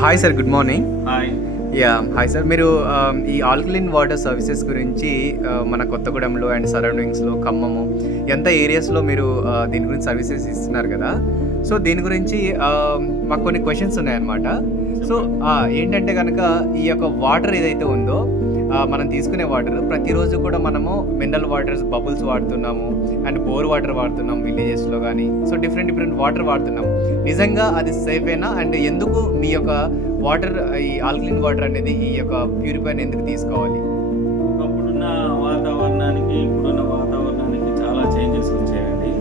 Hi sir, good morning. Hi. Hi sir. మీరు ఈ alkaline water services గురించి మన కొత్తగూడెంలో అండ్ సరౌండింగ్స్లో, ఖమ్మము ఎంత ఏరియాస్లో మీరు దీని గురించి సర్వీసెస్ ఇస్తున్నారు కదా. సో దీని గురించి మాకు కొన్ని క్వశ్చన్స్ ఉన్నాయన్నమాట. సో ఏంటంటే కనుక ఈ యొక్క వాటర్ ఏదైతే ఉందో, మనం తీసుకునే వాటర్ ప్రతిరోజు కూడా మనము మినరల్ వాటర్స్ బబుల్స్ వాడుతున్నాము అండ్ బోర్ వాటర్ వాడుతున్నాం విలేజెస్లో కానీ. సో డిఫరెంట్ వాటర్ వాడుతున్నాం. నిజంగా అది సేఫేనా? అండ్ ఎందుకు మీ యొక్క వాటర్, ఈ ఆల్కలైన్ వాటర్ అనేది ఈ యొక్క ప్యూరిఫైర్ ఎందుకు తీసుకోవాలి? ఒకప్పుడున్న వాతావరణానికి ఇప్పుడున్న వాతావరణానికి చాలా చేంజెస్ వచ్చాయండి.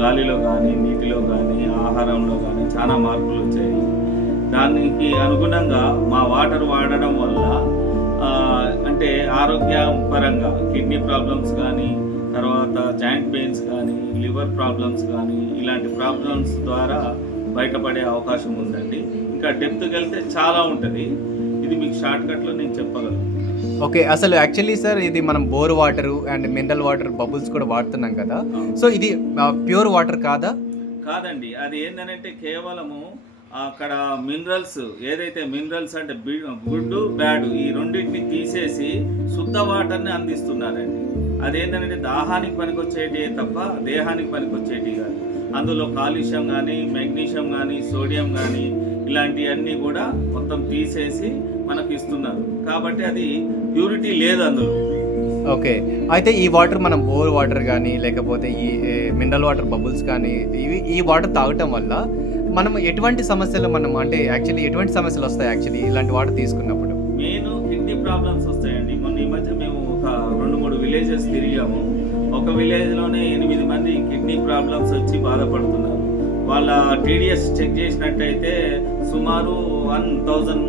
గాలిలో కానీ, నీటిలో కానీ, ఆహారంలో కానీ చాలా మార్పులు వచ్చాయి. దానికి అనుగుణంగా మా వాటర్ వాడడం వల్ల అంటే ఆరోగ్యపరంగా కిడ్నీ ప్రాబ్లమ్స్ కానీ, తర్వాత జాయింట్ పెయిన్స్ కానీ, లివర్ ప్రాబ్లమ్స్ కానీ, ఇలాంటి ప్రాబ్లమ్స్ ద్వారా బయటపడే అవకాశం ఉందండి. ఇంకా డెప్త్కి వెళ్తే చాలా ఉంటుంది. ఇది మీకు షార్ట్కట్లో నేను చెప్పగలను. ఓకే, అసలు యాక్చువల్లీ సార్ ఇది మనం bore water and mineral water bubbles కూడా వాడుతున్నాం కదా. సో ఇది ప్యూర్ వాటర్ కాదా? కాదండి, అది ఏంటంటే కేవలము అక్కడ మినరల్స్, ఏదైతే మినరల్స్ అంటే గుడ్ బ్యాడ్ ఈ రెండింటిని తీసేసి శుద్ధ వాటర్ని అందిస్తున్నారండి. అదేంటంటే దాహానికి పనికొచ్చేటి తప్ప దేహానికి పనికొచ్చేటి కాదు. అందులో కాల్షియం కానీ, మెగ్నీషియం కానీ, సోడియం కానీ ఇలాంటివన్నీ కూడా మొత్తం తీసేసి మనకు ఇస్తున్నారు. కాబట్టి అది ప్యూరిటీ లేదు అందులో. ఓకే, అయితే ఈ వాటర్ మనం బోర్ వాటర్ కానీ లేకపోతే ఈ మినరల్ వాటర్ బబుల్స్ కానీ ఈ వాటర్ తాగటం వల్ల మనం ఎటువంటి సమస్యలు అంటే యాక్చువల్లీ ఎటువంటి సమస్యలు వస్తాయి యాక్చువల్లీ ఇలాంటి వాటర్ తీసుకున్నప్పుడు? మెయిన్ కిడ్నీ ప్రాబ్లమ్స్ వస్తాయండి. మొన్న ఈ మధ్య మేము ఒక 2-3 విలేజెస్ తిరిగాము. ఒక విలేజ్లోనే 8 మంది కిడ్నీ ప్రాబ్లమ్స్ వచ్చి బాధపడుతున్నారు. వాళ్ళ టీడీఎస్ చెక్ చేసినట్టయితే సుమారు 1000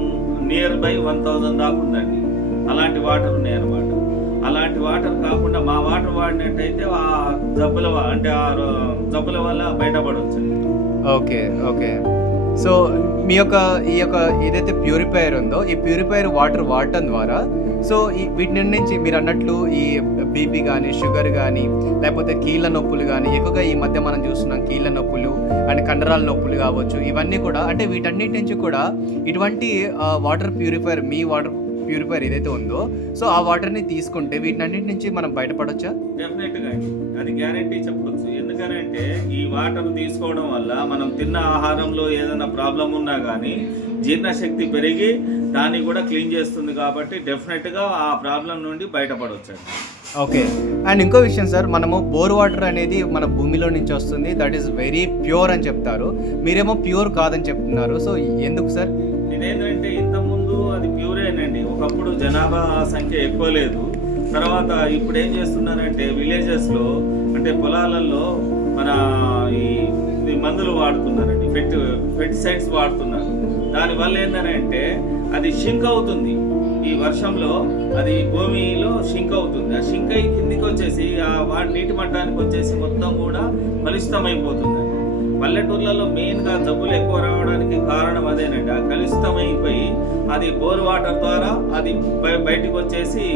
నియర్ బై 1000 దాకా ఉందండి. అలాంటి వాటర్ ఉన్నాయన్నమాట. అలాంటి వాటర్ కాకుండా మా వాటర్ వాడినట్టయితే ఆ జబ్బుల వల్ల బయటపడవచ్చు. ఓకే. సో మీ యొక్క ఏదైతే ప్యూరిఫైయర్ ఉందో, ఈ ప్యూరిఫైయర్ వాటర్ వాడటం ద్వారా సో వీటి నుంచి మీరు అన్నట్లు ఈ బీపీ కానీ, షుగర్ కానీ, లేకపోతే కీళ్ళ నొప్పులు కానీ, ఎక్కువగా ఈ మధ్య మనం చూస్తున్నాం కీళ్ళ నొప్పులు అండ్ కండరాల నొప్పులు కావచ్చు, ఇవన్నీ కూడా అంటే వీటన్నిటి నుంచి కూడా ఇటువంటి వాటర్ ప్యూరిఫైయర్, మీ వాటర్ ప్యూరిఫైర్ ఏదైతే ఉందో, సో ఆ వాటర్ని తీసుకుంటే వీటన్నిటి నుంచి మనం బయటపడొచ్చా? డెఫినెట్గా అది గ్యారంటీ చెప్పొచ్చు. ఎందుకనంటే ఈ వాటర్ తీసుకోవడం వల్ల మనం తిన్న ఆహారంలో ఏదైనా ప్రాబ్లం ఉన్నా కానీ జీర్ణశక్తి పెరిగి దాన్ని కూడా క్లీన్ చేస్తుంది. కాబట్టి డెఫినెట్గా ఆ ప్రాబ్లం నుండి బయటపడవచ్చు. ఓకే, అండ్ ఇంకో విషయం సార్, మనము బోర్ వాటర్ అనేది మన భూమిలో నుంచి వస్తుంది, దట్ ఈస్ వెరీ ప్యూర్ అని చెప్తారు. మీరేమో ప్యూర్ కాదని చెప్తున్నారు. సో ఎందుకు సార్? ఇదేంటంటే ఇంతకుముందు అది ప్యూరేనండి. ఒకప్పుడు జనాభా సంఖ్య ఎక్కువ లేదు. తర్వాత ఇప్పుడు ఏం చేస్తున్నారంటే విలేజెస్లో అంటే పొలాలలో మన ఈ మందులు వాడుతున్నారండి, పెస్టిసైడ్స్ వాడుతున్నారు. దానివల్ల ఏంటంటే అది షింక్ అవుతుంది. ఈ వర్షంలో అది భూమిలో షింక్ అవుతుంది. ఆ షింక్ అయ్యి కిందికి వచ్చేసి నీటి మట్టానికి వచ్చేసి మొత్తం కూడా కలుషితమైపోతుంది. పల్లెటూర్లలో మెయిన్గా జబ్బులు ఎక్కువ రావడానికి కారణం అదేనండి. ఆ కలుషితమైపోయి అది బోర్ వాటర్ ద్వారా అది బయటకు వచ్చేసి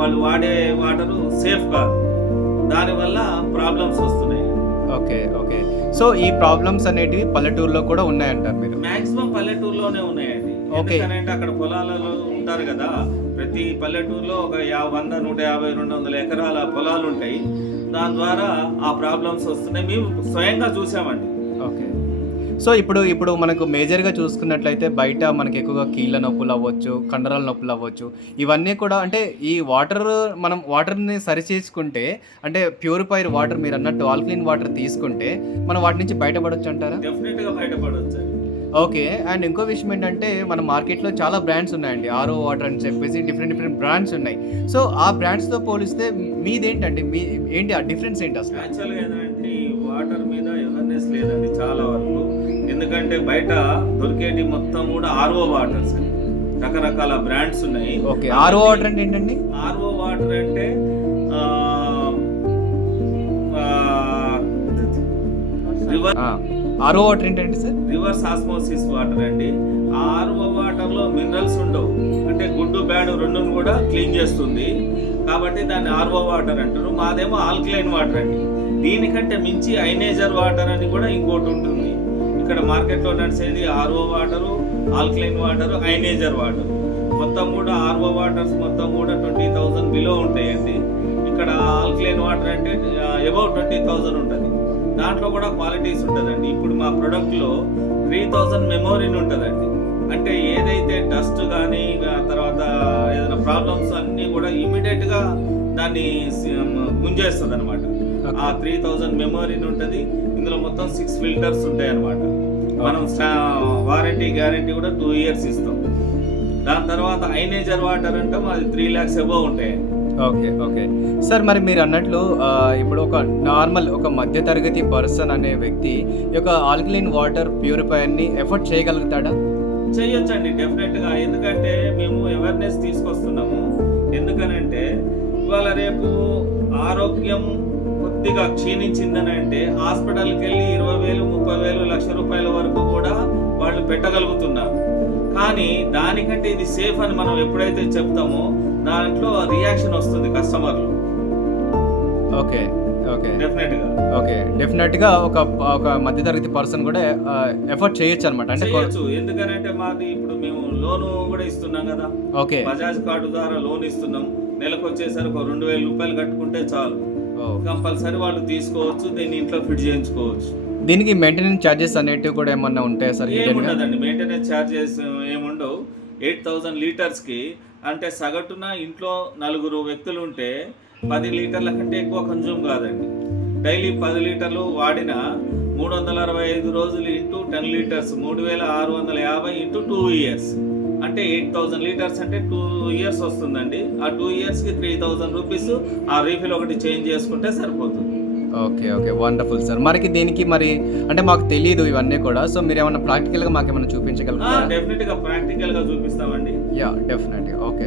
వాళ్ళు వాడే వాటరు సేఫ్ కాదు. దానివల్ల ప్రాబ్లమ్స్ వస్తున్నాయి. ఓకే. సో ఈ ప్రాబ్లమ్స్ అనేటివి పల్లెటూరులో కూడా ఉన్నాయంటారు మీరు? మాక్సిమం పల్లెటూరులోనే ఉన్నాయండి. ఎందుకంటే అక్కడ పొలాలలో ఉంటారు కదా. ప్రతి పల్లెటూరులో ఒక 100, 150, 200 ఎకరాల పొలాలు ఉంటాయి. దాని ద్వారా ఆ ప్రాబ్లమ్స్ వస్తున్నాయి. మేము స్వయంగా చూసామండి. ఓకే, సో ఇప్పుడు మనకు మేజర్గా చూసుకున్నట్లయితే బయట మనకి ఎక్కువగా కీళ్ళ నొప్పులు అవ్వచ్చు, కండరాల నొప్పులు అవ్వచ్చు, ఇవన్నీ కూడా అంటే ఈ మనం వాటర్ని సరిచేసుకుంటే అంటే ప్యూరిఫైర్ వాటర్ మీరు అన్నట్టు ఆల్కలైన్ వాటర్ తీసుకుంటే మనం వాటి నుంచి బయటపడవచ్చు అంటారా? డెఫినెట్గా బయటపడవచ్చు. ఓకే, అండ్ ఇంకో విషయం ఏంటంటే మన మార్కెట్లో చాలా బ్రాండ్స్ ఉన్నాయండి. ఆర్ఓ వాటర్ అని చెప్పేసి డిఫరెంట్ బ్రాండ్స్ ఉన్నాయి. సో ఆ బ్రాండ్స్తో పోలిస్తే మీదేంటండి, ఏంటి ఆ డిఫరెన్స్ ఏంటి అసలు? యాక్చువల్గా ఏంటంటే ఈ వాటర్ మీద అవేర్నెస్ లేదండి చాలా వరకు. ఎందుకంటే బయట దొరికేటి మొత్తం కూడా ఆర్ఓ వాటర్స్, రకరకాల బ్రాండ్స్ ఉన్నాయి. ఓకే, ఆర్ఓ వాటర్ అంటే ఏంటండి? ఆర్ఓ వాటర్ అంటే ఆర్ఓ వాటర్ ఏంటండి సార్? రివర్స్ ఆస్మోసిస్ వాటర్ అండి. ఆర్ఓ వాటర్లో మినరల్స్ ఉండవు. అంటే గుడ్డు బ్యాడ్ రెండును కూడా క్లీన్ చేస్తుంది. కాబట్టి దాన్ని ఆర్ఓ వాటర్ అంటారు. మాదేమో ఆల్కలైన్ వాటర్ అండి. దీనికంటే మించి ఐనేజర్ వాటర్ అని కూడా ఇంకోటి ఉంటుంది. ఇక్కడ మార్కెట్లో నడిచేది RO water, alkaline water, ionizer water మొత్తం కూడా ఆర్ఓ వాటర్స్ మొత్తం కూడా 20,000 బిలో ఉంటాయండి. ఇక్కడ ఆల్కలైన్ వాటర్ అంటే అబౌవ్ 20,000 ఉంటుంది. దాంట్లో కూడా క్వాలిటీస్ ఉంటుందండి. ఇప్పుడు మా ప్రొడక్ట్లో 3,000 మెమోరీని ఉంటుందండి. అంటే ఏదైతే డస్ట్ కానీ తర్వాత ఏదైనా ప్రాబ్లమ్స్ అన్నీ కూడా ఇమీడియట్గా దాన్ని గుంజేస్తుంది అనమాట. ఆ 3,000 మెమోరీని ఉంటుంది. ఇందులో మొత్తం 6 ఫిల్టర్స్ ఉంటాయి అనమాట. మనం వారంటీ గ్యారంటీ కూడా 2 years ఇస్తాం. దాని తర్వాత ఐనేజర్ వాటర్ అంటే మాది 3 lakhs అబౌవ్ ఉంటాయండి. ఓకే ఓకే సార్, మరి మీరు అన్నట్లు ఇప్పుడు ఒక నార్మల్ ఒక మధ్యతరగతి పర్సన్ అనే వ్యక్తి ఈ యొక్క ఆల్కలైన్ వాటర్ ప్యూరిఫైయర్ని ఎఫర్ట్ చేయగలుగుతాడా? చేయొచ్చండి డెఫినెట్గా. ఎందుకంటే మేము అవేర్నెస్ తీసుకొస్తున్నాము. ఎందుకనంటే ఇవాళ రేపు ఆరోగ్యం కొద్దిగా క్షీణించిందని అంటే హాస్పిటల్కి వెళ్ళి 20,000, 30,000, ₹1,00,000 వరకు కూడా వాళ్ళు పెట్టగలుగుతున్నారు. కానీ దానికంటే ఇది సేఫ్ అని మనం ఎప్పుడైతే చెప్తామో దాంట్లో రియాక్షన్ వస్తుంది కస్టమర్లు. ఓకే ఓకే డెఫినెట్గా ఓకే డెఫినెట్గా ఒక మధ్యతరగతి పర్సన్ కూడా ఎఫర్ట్ చేయొచ్చు అనమాట. అంటే చేయొచ్చు. ఎందుకనంటే మాది ఇప్పుడు మేము లోను కూడా ఇస్తున్నాం కదా. ఓకే బజాజ్ కార్డు ద్వారా లోన్ ఇస్తున్నాం. నెలకు వచ్చేసరికి ₹2,000 కట్టుకుంటే చాలు. కంపల్సరీ వాళ్ళు తీసుకోవచ్చు, దీన్ని ఇంట్లో ఫిట్ చేయించుకోవచ్చు. దీనికి మెయింటెనెన్స్ ఛార్జెస్ అనేటివి కూడా ఏమన్నా ఉంటాయా సార్? ఏముండదండి, మెయింటెనెన్స్ ఛార్జెస్ ఏముండవు. 8,000 లీటర్స్కి అంటే సగటున ఇంట్లో 4 వ్యక్తులు ఉంటే 10 లీటర్ల కంటే ఎక్కువ కన్జ్యూమ్ కాదండి. డైలీ 10 లీటర్లు వాడిన 365 రోజులు ఇంటూ 10 లీటర్స్ 3,650 ఇంటూ 2 years అంటే 8,000 లీటర్స్ అంటే 2 years వస్తుందండి. ఆ 2 yearsకి ₹3,000 ఆ రీఫిల్ ఒకటి చేంజ్ చేసుకుంటే సరిపోతుంది. Okay okay wonderful sir. మనకి దీనికి మరి అంటే మాకు తెలియదు ఇవన్నీ కూడా, సో మీరు ఏమన్నా ప్రాక్టికల్గా మాకు ఏమైనా చూపించగలుగుతారా? డెఫినెట్గా ప్రాక్టికల్గా చూపిస్తామండి. యా డెఫినెట్గా. ఓకే